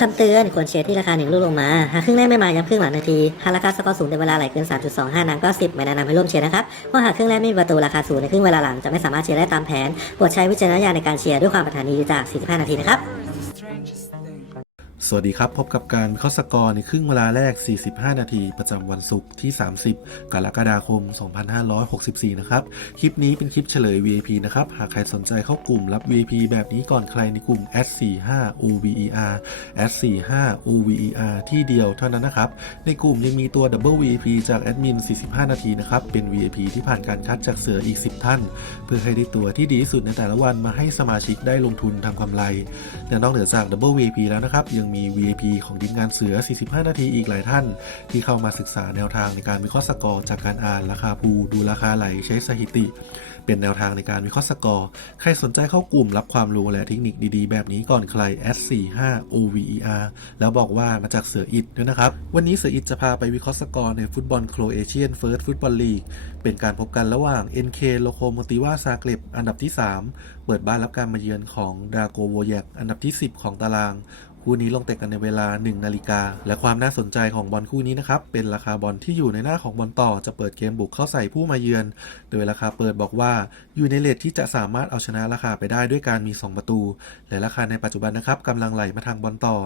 คำเตือนควรเชียร์ที่ราคาหนึ่งลูกลงมา หากครึ่งแรกไม่มาย้ำครึ่งหลังนาที หากราคาสกอร์สูงในเวลาไหลเกิน 3.25น้ำก็ 10 ไม่แนะนำให้ร่วมเชียร์นะครับเพราะหากครึ่งแรกไม่มีประตูราคาสูงในครึ่งเวลาหลังจะไม่สามารถเชียร์ได้ตามแผนโปรดใช้วิจารณญาณในการเชียร์ด้วยความปรารถนาดีจาก 45 นาทีนะครับ สวัสดีครับ พบกับการวิเคราสกอร์ในครึ่งเวลาแรก 45 นาที ประจำวันศุกร์ที่ 30 กรกฎาคม 2564 นะครับ คลิปนี้เป็นคลิปเฉลย VIP นะครับ หากใครสนใจเข้ากลุ่มรับ VIP แบบนี้ก่อนใครในกลุ่ม S45 OVER S45 OVER ที่เดียวเท่านั้นนะครับ ในกลุ่มยังมีตัว Double VIP จากแอดมิน 45 นาทีนะครับ เป็น VIP ที่ผ่านการคัดจากเสืออีก 10 ท่าน เพื่อให้ได้ตัวที่ดีที่สุดในแต่ละวันมาให้สมาชิกได้ลงทุนทำกำไร และนอกเหนือจาก Double VIP แล้วนะครับยังมีี VIP ของทีมงานเสือ 45 นาทีอีกหลายท่าน ที่เข้ามาศึกษาแนวทางในการวิเคราะห์สกอร์จากการอ่านราคาภูดูราคาไหลใช้สถิติ เป็นแนวทางในการวิเคราะห์สกอร์ใครสนใจเข้ากลุ่มรับความรู้และเทคนิคดีๆ แบบนี้ก่อนใคร S45 OVER แล้วบอกว่ามาจากเสืออิดด้วยนะครับ วันนี้เสืออิดจะพาไปวิเคราะห์สกอร์ในฟุตบอลโครเอเชียนเฟิร์สฟุตบอลลีกเป็นการพบกันระหว่าง NK โลโคโมติวาซาเกรบอันดับที่ 3 เปิดบ้านรับการมาเยือนของดาโกโวแยกอันดับที่ 10 ของตาราง คู่นี้ลงเตะกันในเวลา 1 นาฬิกา และความน่าสนใจของบอลคู่นี้นะครับ เป็นราคาบอลที่อยู่ในหน้าของบอลต่อจะเปิดเกมบุกเข้าใส่ผู้มาเยือน โดยราคาเปิดบอกว่าอยู่ในเลทที่จะสามารถเอาชนะราคาไปได้ด้วยการมี 2 ประตู และราคาในปัจจุบันนะครับกำลังไหลมาทางบอลต่อ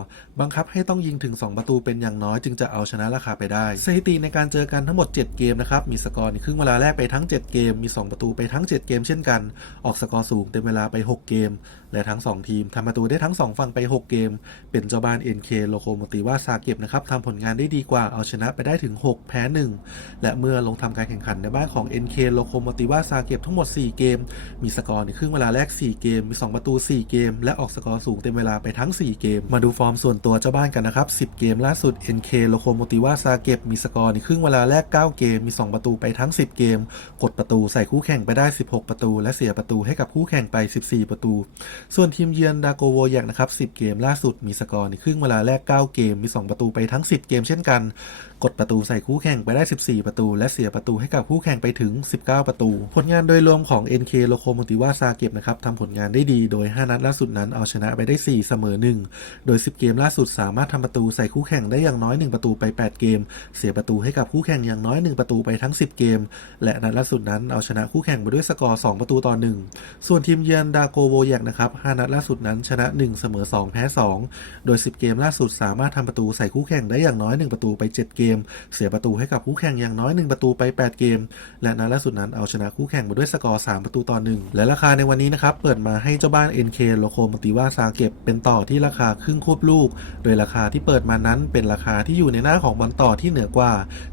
บังคับให้ต้องยิงถึง 2 ประตูเป็นอย่างน้อยจึงจะเอาชนะราคาไปได้ สถิติในการเจอกันทั้งหมด 7 เกมนะครับมีสกอร์ในครึ่งเวลาแรกไปทั้ง 7 เกม มี 2 ประตูไปทั้ง 7 เกมเช่นกัน ออกสกอร์สูงเต็มเวลาไป 6 เกม และทั้ง 2 ทีมทำประตูได้ทั้ง 2 ฝั่งไป 6 เกม เป็นเจ้าบ้าน NK โลโคโมติวาซาเก็บนะครับทำผลงานได้ดีกว่าเอาชนะไปได้ถึง 6 แพ้ 1 และเมื่อลงทำการแข่งขันในบ้านของ NK โลโคโมติวาซาเก็บทั้งหมด 4 เกม มีสกอร์ในครึ่งเวลาแรก 4 เกม มี 2 ประตู 4 เกม และออกสกอร์สูงเต็มเวลาไปทั้ง 4 เกม มาดูฟอร์มส่วนตัวเจ้าบ้านกันนะครับ 10 เกมล่าสุด NK โลโคโมติวาซาเก็บมีสกอร์ในครึ่งเวลาแรก 9 เกม มี 2 ประตูไปทั้ง 10 เกม กดประตูใส่คู่แข่งไปได้ 16 ประตู และเสียประตูให้กับคู่แข่งไป 14 ประตูส่วนทีมเยือนดาโกโวแยกนะครับ 10 เกมล่าสุดมีสกอร์ในครึ่งเวลาแรก 9 เกม มี 2 ประตูไปทั้ง 10 เกมเช่นกัน กดประตูใส่คู่แข่งไปได้ 14 ประตู และเสียประตูให้กับคู่แข่งไปถึง 19 ประตู ผลงานโดยรวมของ NK โลโคโมติวาซาเก็บนะครับทำผลงานได้ดีโดย 5 นัดล่าสุดนั้นเอาชนะไปได้ 4 เสมอ 1 โดย 10 เกมล่าสุดสามารถทำประตูใส่คู่แข่งได้อย่างน้อย 1 ประตูไป 8 เกม เสียประตูให้กับคู่แข่งอย่างน้อย 1 ประตูไปทั้ง 10 เกม และนัดล่าสุดนั้นเอาชนะคู่แข่งไปด้วยสกอร์ 2 ประตูต่อ 1 ส่วนทีมเยือนดาโกโวแยกนะครับ5 นัดล่าสุดนั้นชนะ 1 เสมอ 2 แพ้ 2 โดย 10 เกมล่าสุดสามารถทำประตูใส่คู่แข่งได้อย่างน้อย 1 ประตูไป 7 เกม เสียประตูให้กับคู่แข่งอย่างน้อย 1 ประตูไป 8 เกม และนัดล่าสุดนั้นเอาชนะคู่แข่งมาด้วยสกอร์ 3 ประตูต่อ 1 และราคาในวันนี้นะครับเปิดมาให้เจ้าบ้าน NK โลโคมติวาซาเก็บเป็นต่อที่ราคาครึ่งควบลูก โดยราคาที่เปิดมานั้นเป็นราคาที่อยู่ในหน้าของบอลต่อที่เหนือกว่า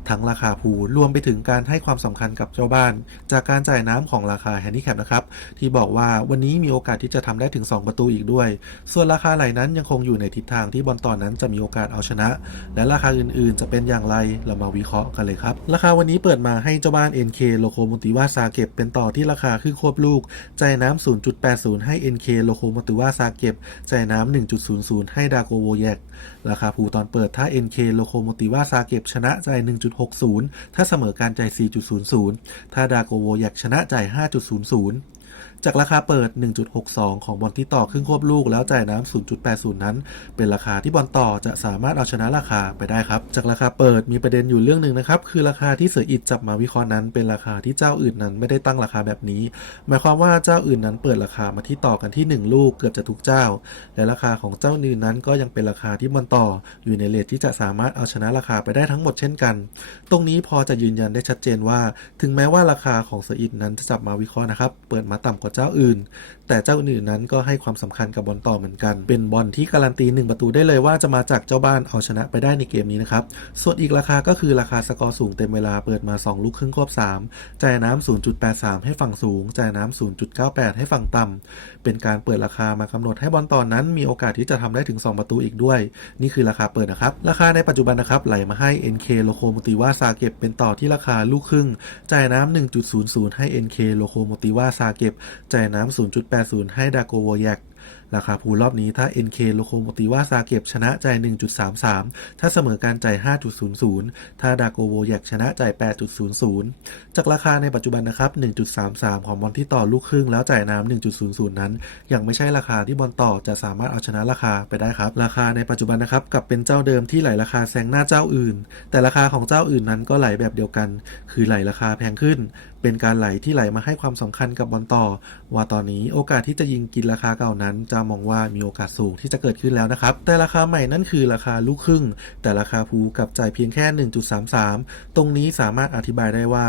ทั้งราคาภูรวมไปถึงการให้ความสำคัญกับเจ้าบ้าน จากการจ่ายน้ำของราคาแฮนดิแคปนะครับที่บอกว่าวันนี้มีโอกาสที่จะทำได้ถึง 2 ประตูอีกด้วย ส่วนราคาไหลนั้นยังคงอยู่ในทิศทางที่บอลตอนนั้นจะมีโอกาสเอาชนะ และราคาอื่นๆ จะเป็นอย่างไรเรามาวิเคราะห์กันเลยครับ ราคาวันนี้เปิดมาให้เจ้าบ้าน NK โลโคโมติวาซาเก็บเป็นต่อที่ราคาครึ่งควบลูก ใจน้ำ0.80 ให้ NK โลโคโมติวาซาเก็บจ่ายน้ำ1.00 ให้ดาโกโวแยกราคาภูตอนเปิดถ้า NK โลโคโมติวาซาเก็บชนะใจ 1.60 ถ้าเสมอการจ่าย4.00 ถ้าดาโกโวแยกชนะใจ 5.00 จากราคาเปิด 1.62 ของบอลที่ต่อครึ่งควบลูกแล้วจ่ายน้ำ 0.80 นั้น เป็นราคาที่บอลต่อจะสามารถเอาชนะราคาไปได้ครับ จากราคาเปิดมีประเด็นอยู่เรื่องหนึ่งนะครับ คือราคาที่เสืออิดจับมาวิเคราะห์นั้น เป็นราคาที่เจ้าอื่นนั้นไม่ได้ตั้งราคาแบบนี้ หมายความว่าเจ้าอื่นนั้นเปิดราคามาที่ต่อกันที่ 1 ลูกเกือบจะทุกเจ้า และราคาของเจ้าอื่นนั้นก็ยังเป็นราคาที่บอลต่อ อยู่ในเลทที่จะสามารถเอาชนะราคาไปได้ทั้งหมดเช่นกัน ตรงนี้พอจะยืนยันได้ชัดเจนว่า ถึงแม้ว่าราคาของเสืออิดนั้นจะจับมาวิเคราะห์นะครับ เปิดมาต่ำกว่าเจ้าอื่น แต่เจ้าอื่นนั้นก็ให้ความสำคัญกับบอลต่อเหมือนกัน เป็นบอลที่การันตี 1 ประตูได้เลยว่าจะมาจากเจ้าบ้านเอาชนะไปได้ในเกมนี้นะครับ ส่วนอีกราคาก็คือราคาสกอร์สูงเต็มเวลาเปิดมา 2 ลูกครึ่งควบ 3 จ่ายน้ำ0.83 ให้ฝั่งสูง จ่ายน้ำ0.98 ให้ฝั่งต่ำเป็นการเปิดราคามากำหนดให้บอลต่อนนั้น มีโอกาสที่จะทำได้ถึง 2 ประตูอีกด้วย นี่คือราคาเปิดนะครับ ราคาในปัจจุบันนะครับไหลมาให้ NK โลโคโมติวาซาเก็บเป็นต่อที่ราคาลูกครึ่ง จ่ายน้ำ1.00 ให้ NK โลโคโมติวาซาเก็บจ่ายน้ำ 0.80 ให้ดาโกโวแยก ราคาพูลรอบนี้ถ้า NK โลโคโมติว่าซาเก็บชนะจ่าย 1.33 ถ้าเสมอการจ่าย 5.00 ถ้าดาโกโวแยากชนะจ่าย 8.00 จากราคาในปัจจุบันนะครับ 1.33 ของบอลที่ต่อลูกครึ่งแล้วจ่ายน้ำ1.00 นั้น ยังไม่ใช่ราคาที่บอลต่อจะสามารถเอาชนะราคาไปได้ครับ ราคาในปัจจุบันนะครับกลับเป็นเจ้าเดิมที่ไหลราคาแซงหน้าเจ้าอื่น แต่ราคาของเจ้าอื่นนั้นก็ไหลแบบเดียวกัน คือไหลราคาแพงขึ้น เป็นการไหลที่ไหลมาให้ความสำคัญกับบอลต่อ ว่าตอนนี้โอกาสที่จะยิงกินราคาเก่านั้นจะมองว่ามีโอกาสสูงที่จะเกิดขึ้นแล้วนะครับ แต่ราคาใหม่นั่นคือราคาลูกครึ่ง แต่ราคาภูกับจ่ายเพียงแค่ 1.33 ตรงนี้สามารถอธิบายได้ว่า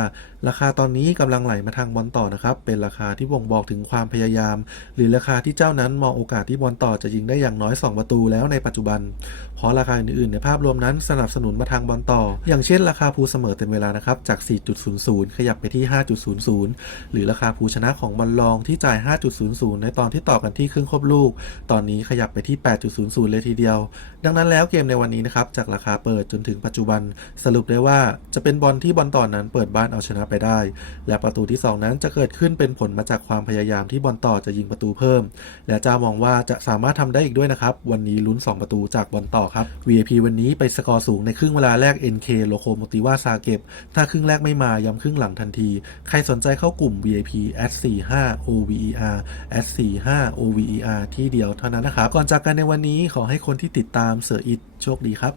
ราคาตอนนี้กำลังไหลมาทางบอลต่อนะครับ เป็นราคาที่บ่งบอกถึงความพยายาม หรือราคาที่เจ้านั้นมองโอกาสที่บอลต่อจะยิงได้อย่างน้อย 2 ประตูแล้วในปัจจุบัน เพราะราคาอื่นๆ ในภาพรวมนั้นสนับสนุนมาทางบอลต่อ อย่างเช่น ราคาภูเสมอเต็มเวลานะครับจาก 4.00 ขยับไปที่ 5.00 หรือราคาภูชนะของบอลลองที่จ่าย 5.00 ในตอนที่ต่อกันที่ครึ่งครบลูกตอนนี้ขยับไปที่ 8.00 เลยทีเดียว ดังนั้นแล้วเกมในวันนี้นะครับ จากราคาเปิดจนถึงปัจจุบัน สรุปได้ว่าจะเป็นบอลที่บอลต่อนนั้นเปิดบ้านเอาชนะไปได้ และประตูที่ 2 นั้นจะเกิดขึ้นเป็นผลมาจากความพยายามที่บอลต่อจะยิงประตูเพิ่ม และจ้ามองว่าจะสามารถทำได้อีกด้วยนะครับ วันนี้ลุ้น 2 ประตูจากบอลต่อครับ VIP วันนี้ไปสกอร์สูงในครึ่งเวลาแรก NK โลโคโมติว่าซาเก็บ ถ้าครึ่งแรกไม่มาย้ำครึ่งหลังทันที ใครสนใจเข้ากลุ่ม VIP at 45 OVER at 45 OVER ที่เดียวเท่านั้นนะครับ ก่อนจากกันในวันนี้ขอให้คนที่ติดตามเสืออิดโชคดีครับ